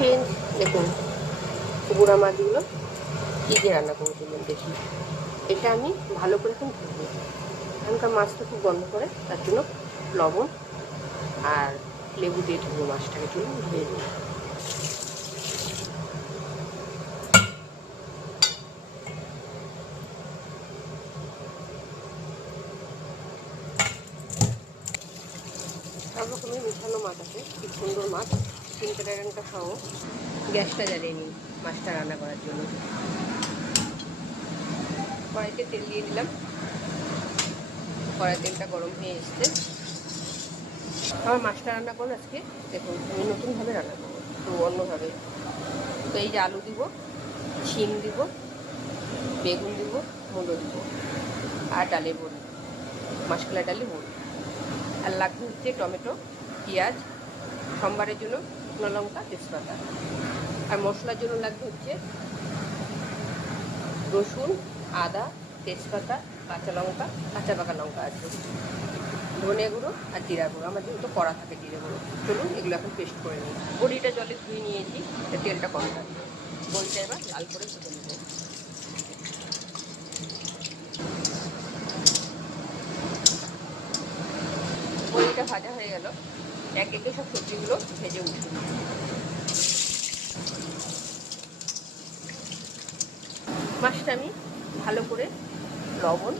Friends দেখুন গুঁড়া মাছগুলো কী দিয়ে রান্না করবো চলুন দেখি। এটা আমি ভালো করে এখন ধুবো, এখনকার মাছটা খুব গন্ধ করে, তার জন্য লবণ আর লেবু দিয়ে ধুবো মাছটাকে। চলুন ধুয়ে নিই। সব রকমের মিশানো মাছ আছে, খুব সুন্দর মাছ। 3 টাকা সহ গ্যাসটা জ্বালিয়ে নিই মাছটা রান্না করার জন্য। কড়াইতে তেল দিয়ে দিলাম, কড়াই তেলটা গরম হয়ে এসছে। আমার মাছটা রান্না করবো আজকে দেখুন আমি নতুনভাবে রান্না করবো, একটু অন্যভাবে। তো এই যে আলু দিব, শিম দিব, বেগুন দিব, মূলো দিব, আর ডালে বড়ি, মাসকলাই ডালে বড়ি, আর লাগবে হচ্ছে টমেটো, পেঁয়াজ, সম্বারের জন্য শুকনো লঙ্কা, তেজপাতা, আর মশলার জন্য লাগবে হচ্ছে রসুন, আদা, তেজপাতা, কাঁচা লঙ্কা, কাঁচা পাকা লঙ্কা আছে, ধনে গুঁড়ো আর জিরা গুঁড়ো। আমার যেহেতু কড়া থাকে জিরে গুঁড়ো। চলুন এগুলো এখন পেস্ট করে নিই। বড়িটা জলে ধুয়ে নিয়েছি, তেলটা কম থাকবে। বড়িটা এবার লাল করে ভেজে নেব। বড়িটা ভাজা হয়ে গেল, এক একে সব সবজিগুলো ভেজে উঠে নিই। মাছটা আমি ভালো করে লবণ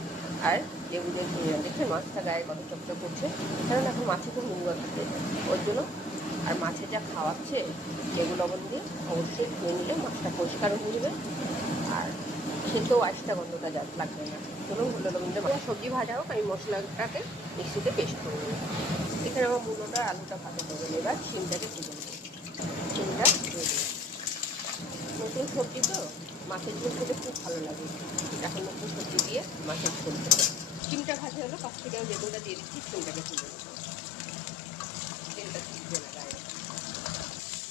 আর লেবু দিয়ে ধুয়ে দেখে মাছটা গায়ে কত চকচক করছে, কারণ এখন মাছে খুব নুন থাকে ওর জন্য। আর মাছে যা খাওয়াচ্ছে লেবু লবণ দিয়ে অবশ্যই ধুয়ে নিলে মাছটা পরিষ্কারও হয়ে যাবে, আর খেতেও আইসটা গন্ধটা লাগবে না। চলুন হলো লবণ দিয়ে সবজি ভাজা হোক, আমি মশলাটাকে মিক্সিতে পেস্ট করে নেব। এখানে আমার মূলোটা আলুটা ভাজা করে নেব, এবার শিমটাকে ভেজে নেব। শিমটা ধুয়ে দেবো, নতুন সবজি তো মাছের ঝোল খেতে খুব ভালো লাগে। এখন নতুন সবজি দিয়ে মাছের ঝোল খেতে। শিমটা ভাজা হলো, পাঁচ থেকে আমি বেগুনটা দিয়ে দিচ্ছি, শিমটাকে তুলে দেবো। তেলটা ছিটবে না গায়ে।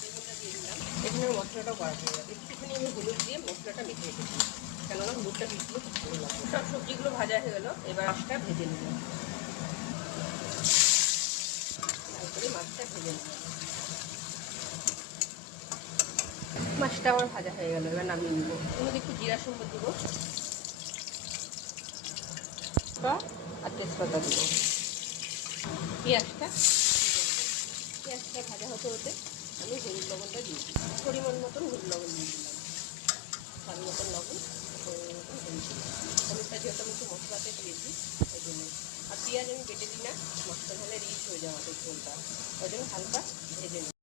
বেগুনটা দিয়ে দিলাম। এখানে মশলাটাও করা হয়ে যাবে। একটুখানি আমি হলুদ দিয়ে মশলাটা মেখে রেখেছি, কেননা হলুদটা ভিজলে খুব ভালো লাগে। সব সবজিগুলো ভাজা হয়ে গেলো, এবার মাছটা ভেজে নিলাম। তারপরে মাছটা ভেজে নিলাম। মাছটা আমার ভাজা হয়ে গেল, এবার নামিয়ে নিব। তুমি একটু জিরা সম্বর দিব আর তেজপাতা দিব। পেঁয়াজটা ভাজা হতে হতে আমি হলুদ লবণটা দিয়েছি, পরিমাণ মতন হলুদ লবণ দিয়ে দিলাম, স্বাদ মতন লবণ, পরিমাণ মতন হলুদ দিলাম। হলুদটা যেহেতু আমি একটু মশলাতে দিয়েছি ওই জন্য। আর পেঁয়াজ আমি কেটে দিই না, মাছটা হলে রিচ হয়ে যায় আমাদের ঝোলটা, ওই জন্য হালকা ভেজে নিই।